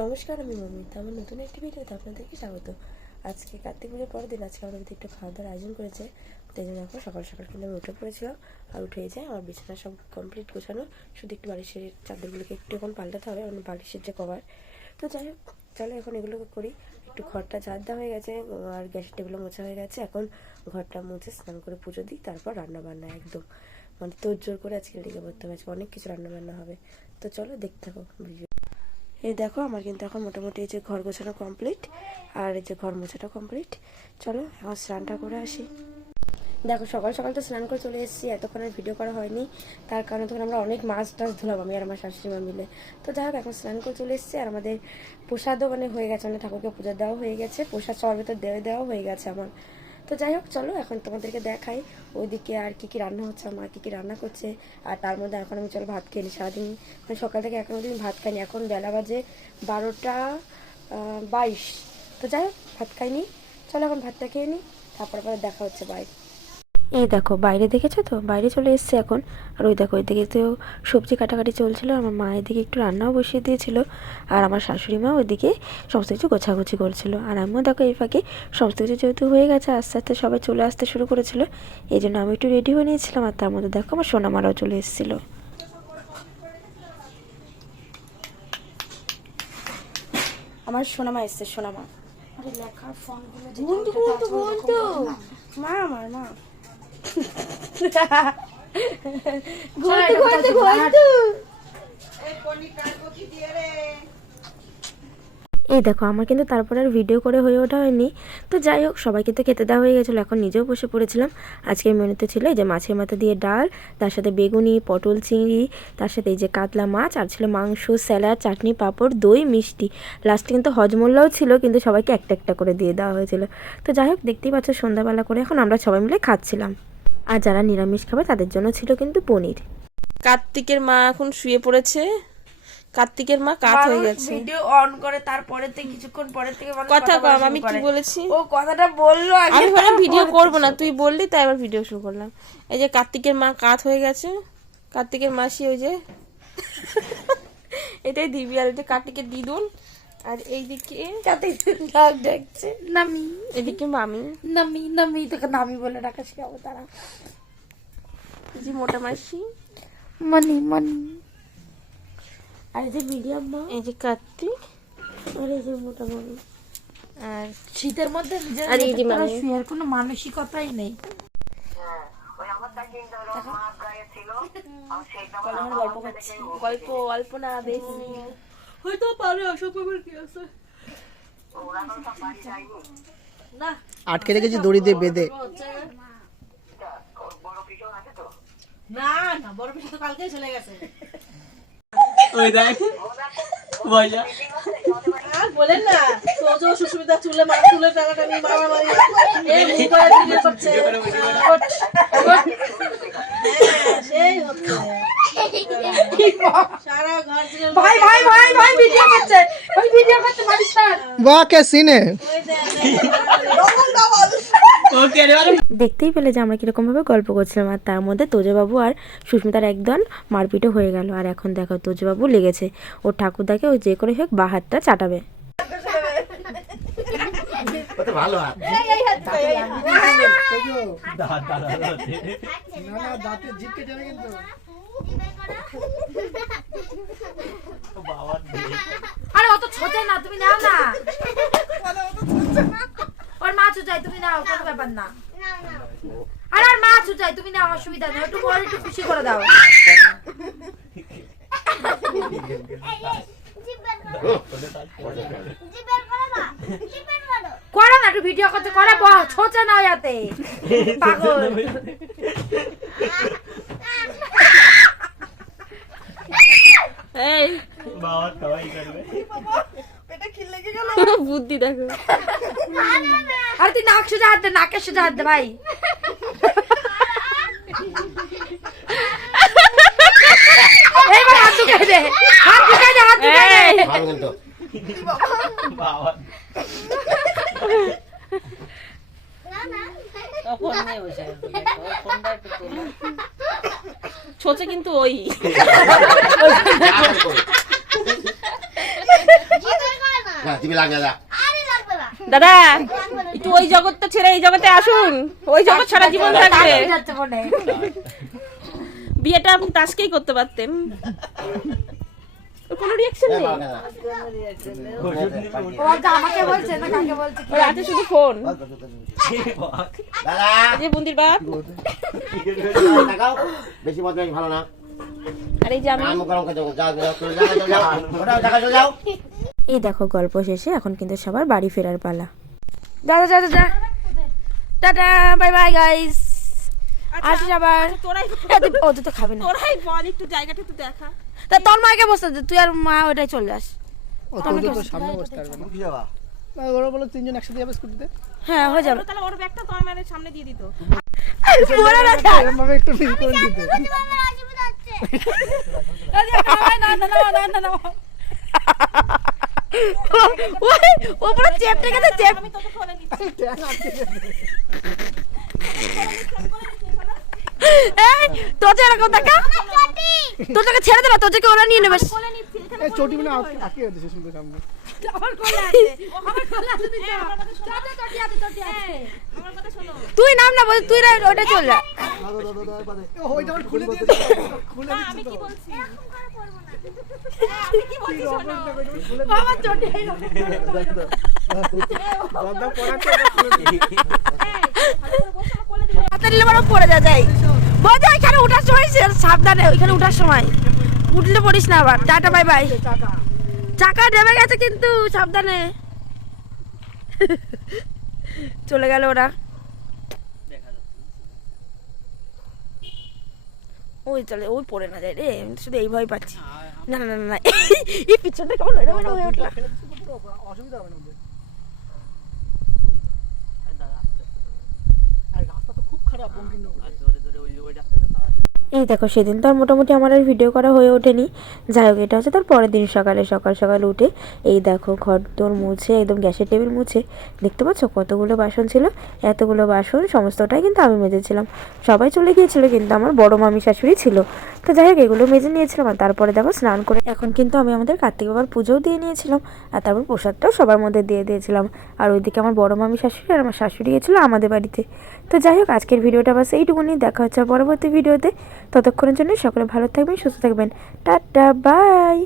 নমস্কার, আমি মমিতা আমার নতুন একটি ভিডিওতে আপনাদেরকে স্বাগত। আজকে কার্তিক পুজোর পরের দিন আজকে আমাদের একটু খাওয়া দাওয়ার আয়োজন করেছে, তাই জন্য এখন সকাল সকাল কিন্তু আমি উঠে পড়েছিলাম আর উঠে যায় আমার বিছানা সব কমপ্লিট গোছানো, শুধু একটু বালিশের চাদরগুলোকে একটু এখন পাল্টাতে হবে মানে বালিশের যে কভার। তো যাই হোক, চলো এখন এগুলোকে করি। একটু ঘরটা ঝাড় দেওয়া হয়ে গেছে আর গ্যাসের টেবিলও মোছা হয়ে গেছে। এখন ঘরটা মুছে স্নান করে পুজো দিই, তারপর রান্না বান্না একদম। মানে তোর জোর করে আজকে লেগে পড়তে হবে অনেক কিছু রান্না বান্না হবে। তো চলো দেখতে থাকো ভিডিও। এই দেখো, আমার কিন্তু এখন মোটামুটি এই যে ঘর গোছানো কমপ্লিট আর এই যে ঘর মোছাটা কমপ্লিট চলো, এখন স্নানটা করে আসি। দেখো, সকাল সকাল তো স্নান করে চলে এসেছি, এতক্ষণ আর ভিডিও করা হয়নি। তার কারণে তখন আমরা অনেক মাছ টাছ ধুলাম, আমি আর আমার শাশুড়ি মা মিলে। তো যাই হোক, এখন স্নান করে চলে এসেছি আর আমাদের প্রসাদও মানে হয়ে গেছে মানে ঠাকুরকে পুজো দেওয়া হয়ে গেছে। প্রসাদ সর্বে তো দেওয়া দেওয়া হয়ে গেছে আমার। তো যাই হোক, চলো এখন তোমাদেরকে দেখাই ওইদিকে আর কি কি রান্না হচ্ছে, মা কি কি রান্না করছে, আর তার মধ্যে এখন আমি চলো ভাত খেয়ে নি সারাদিন। মানে সকাল থেকে এখনও দিন ভাত খাইনি, এখন বেলা বাজে বারোটা বাইশ। তো যাই হোক, ভাত খাইনি। চলো এখন ভাতটা খেয়ে নিই, তারপর পরে দেখা হচ্ছে বাইরে এই দেখো বাইরে দেখেছ তো? বাইরে চলে এসছে এখন। আর ওই দেখো ওইদিকে তো সবজি কাটাকাটি চলছিল আমার মা এদিকে একটু রান্নাও বসিয়ে দিয়েছিল আর আমার শাশুড়ি মা ওইদিকে সমস্ত কিছু গোছাগুছি করছিল। আর আমিও দেখো এই ফাঁকে সমস্ত কিছু যেহেতু হয়ে গেছে আস্তে আস্তে সবাই চলে আসতে শুরু করেছিল এই জন্য আমি একটু রেডি হয়ে নিয়েছিলাম আর তার মধ্যে দেখো আমার সোনামারাও চলে এসেছিল। আমার সোনামা এসছে সোনামা। লেখার ফোনগুলো মা আমার মা। ঘুরতে ঘুরতে বন্ধু এই দেখো আমার কিন্তু তারপর আর ভিডিও করে হয়ে ওঠা হয়নি। তো যাই হোক সবাইকে তো খেতে দেওয়া হয়ে গেছিল এখন নিজেও বসে পড়েছিলাম। আজকের মেনুতে ছিল এই যে মাছের মাথা দিয়ে ডাল তার সাথে বেগুনি পটল চিংড়ি তার সাথে এই যে কাতলা মাছ আর ছিল মাংস স্যালাড চাটনি পাঁপড় দই মিষ্টি। লাস্টে কিন্তু হজমোল্লাও ছিল কিন্তু সবাইকে একটা একটা করে দিয়ে দেওয়া হয়েছিল। তো যাই হোক দেখতেই পাচ্ছ সন্ধ্যাবেলা করে এখন আমরা সবাই মিলে খাচ্ছিলাম। আর যারা নিরামিষ খাবে তাদের জন্য ছিল কিন্তু পনির। কার্তিকের মা এখন শুয়ে পড়েছে। কার্তিকের মা কাত হয়ে গেছে। ভিডিও অন করে তারপরে থেকে কিছুক্ষণ পরে থেকে কথা কম আমি কি বলেছি? ও কথাটা বলল আগে। আমি ভাবলাম ভিডিও করব না তুই বললি তাই আবার ভিডিও শুরু করলাম। এই যে কার্তিকের মা কাত হয়ে গেছে। কার্তিকের মাসি ওই যে এটাই দিবি আর এটা কার্তিকের দিদুন। আর এইদিকে যাতে ডাক ডাকছে। নামি। এদিকে মামি। নামি নামি তোকে নামি বলে ডাকা শিখাবো তারা। যে মোটা মাসি। মানি মানি। আর এই যে মিডিয়াম মা। এই যে কার্তিক। আর এই যে মোটা মামি। আর শীতের মধ্যে আর এই যে মামি। শুয়ার কোনো মানসিকতাই নেই। গল্প করছি। গল্প অল্প না বেশি। হয়তো পারে কি আছে। আটকে রেখেছি দড়ি দিয়ে বেঁধে। না না বড় তো কালকেই চলে গেছে। বলেন না তোজো সুস্মিতা চুলে মা চুলে টানাটানি মারা মারি এই মুখ করে ভিডিও করছে। হ্যাঁ, সেই হচ্ছে সারা ঘর থেকে ভাই ভাই ভাই ভাই ভিডিও করছে ভাই ভিডিও করতে পারিস সিনে দেখতেই পেলে যে আমরা কীরকম ভাবে গল্প করছিলাম আর তার মধ্যে তোজবাবু আর সুস্মিতার একদম মারপিটও হয়ে গেল। আর এখন দেখো তোজবাবু লেগেছে। ওর ঠাকুরদাকে ও যে করে হোক বা হাতটা চাটাবে। ভালো আরে অত ছোটে না, তুমি নাও না। ওর মা চুচাই তুমি নাও, কোনো ব্যাপার না। আরে আর মা চুচাই তুমি নাও, অসুবিধা নেই, একটু বড় একটু খুশি করে দাও। করো না, একটু ভিডিও করতে, করে ছোচে নাও যাতে। পাগল। এই। বুদ্ধি দেখো। আরে তুই নাক সোজা হাত দে নাকের সোজা হাত দে ভাই। এইবার হাত ঢুকাই দে। হাত ঢুকাই দে হাত ঢুকাই দে। এই, ছোচে কিন্তু। ওই না টিভি কিন্তু ওই। দাদা একটু ওই জগৎটা ছেড়ে এই জগতে আসুন। ওই জগৎ সারা জীবন থাকবে। বিয়েটা আপনি তাসকেই করতে পারতেন। কোনো রিয়াকশন নেই? ওর হাতে শুধু ফোন দাদা! এই যে বুন্দির বাপ। দেখাও। বেশি বদমাইশ ভালো না। আর যে আমি এই দেখো গল্প শেষে এখন কিন্তু সবার বাড়ি ফেরার পালা। দাদা যা যা টাটা বাই বাই গাইস আসিস আবার। তোরাই ও তো খাবে না। তোরাই বল একটু জায়গাটা একটু দেখা। তা তোর মাকে বসতে দে, তুই আর মা ওইটাই চলে যাস ও তোদের তো সামনে বসতে পারবে না। না, ওরা বলো তিনজন একসাথে যাবে স্কুটিতে হ্যাঁ হয়ে যাবে। তাহলে ওর ব্যাগটা তোমার সামনে দিয়ে দিত। এরকম ভাবে একটু ফিল করে দিতে। ও পুরো চেপটে গেছে চেপ এই তোর এরকম দেখা? তোর তোকে ছেড়ে দেবে তোর যে ওরা নিয়ে নেবে। এই চটি মানে আটকে দিছে শুনতে সামনে। তুই নাম না বল তুই রা- ওটা চল যা। ও, ওইটা আবার খুলে দিয়ে খুলে আমি কি বলছি দাদা পড়াতে এটা খুলে দিয়ে হাতে নিলে বড় পড়ে যা যাই। বোঝা এখানে উঠার সময় সাবধানে ওইখানে উঠার সময়। উঠলে পড়িস না আবার। Tata bye bye. চাকা নেমে গেছে কিন্তু সাবধানে। চলে গেল ওরা। ওই চলে ওই পড়ে না যায় রে। আমি শুধু এই ভয় পাচ্ছি। না না না না, এই পিছনটা কেমন হয়ে উঠল। অসুবিধা হবে না ওদের। আর রাস্তা তো খুব খারাপ বঙ্কিম এই দেখো, সেদিন তো আর মোটামুটি আমার আর ভিডিও করা হয়ে ওঠেনি। যাই হোক, এটা হচ্ছে তার পরের দিন সকালে, সকাল সকাল উঠে এই দেখো, ঘর তোর মুছে, একদম গ্যাসের টেবিল মুছে, দেখতে পাচ্ছ কতগুলো বাসন ছিল? এতগুলো বাসন, সমস্তটাই কিন্তু আমি মেজেছিলাম। সবাই চলে গিয়েছিল, কিন্তু আমার বড় মামি শাশুড়ি ছিল। তো যাই হোক, এগুলো মেজে নিয়েছিলাম আর তারপরে দেখো স্নান করে এখন কিন্তু আমি আমাদের কার্তিক বাবার পুজোও দিয়ে নিয়েছিলাম আর তারপর প্রসাদটাও সবার মধ্যে দিয়ে দিয়েছিলাম। আর ওইদিকে আমার বড় মামি শাশুড়ি আর আমার শাশুড়ি গেছিল আমাদের বাড়িতে। তো যাই হোক, আজকের ভিডিওটা বাস এইটুকুনি। দেখা হচ্ছে পরবর্তী ভিডিওতে। ততক্ষণের জন্য সকলে ভালো থাকবেন, সুস্থ থাকবেন। Tata, bye.